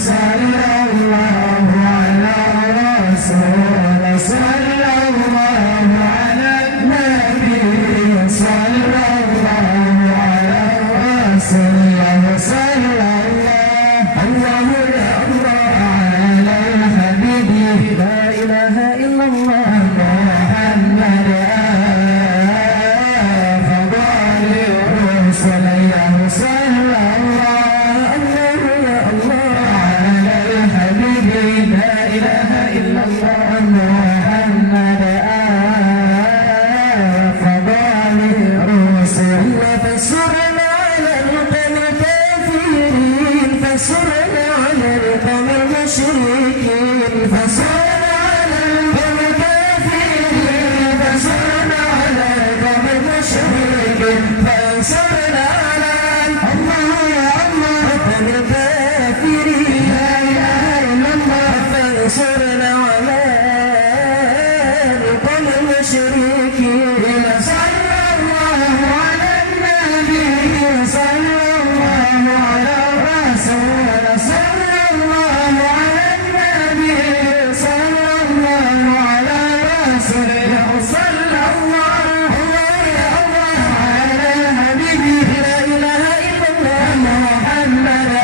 صلى الله المشركين فانصرنا على القوم الكافرين فانصرنا على القوم المشركين فانصرنا على الله يا الله القوم الكافرين لا إله إلا الله فانصرنا على القوم المشركين صلى الله على النبي صلى الله على الرسول صلى الله على النبي صلى الله على الرسول صلى الله يا الله على حبيبي لا إله إلا الله محمد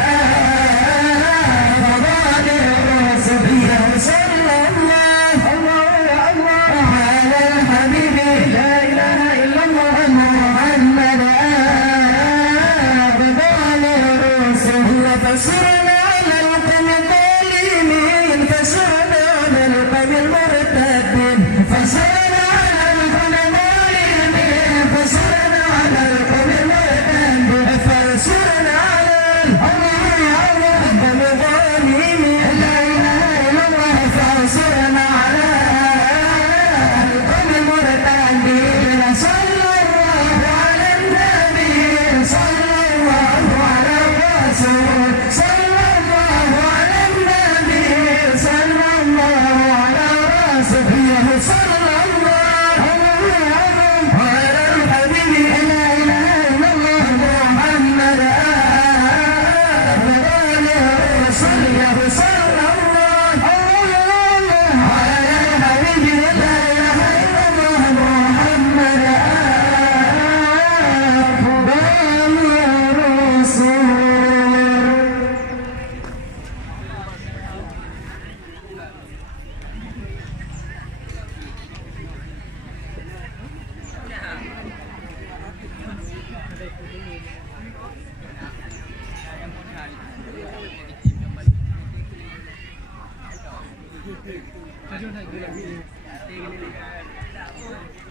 فضال الرسول صلى الله يا الله على الحبيب لا إله إلا الله محمد فضال الرسول فانصرنا على القوم الظالمين فانصرنا على القوم المرتدين فانصرنا على القوم الظالمين فانصرنا على القوم المرتدين فانصرنا على الله يا الله القوم الظالمين لا إله إلا الله فانصرنا على القوم المرتدين صلى الله على النبي صلى الله على الرسول صلى الله على النبي صلى الله على رسوله صلى الله على الحبيب لا إله إلا الله محمد فضال الرسول صلى الله على الحبيب لا إله إلا الله محمد فضال الرسول Terima kasih.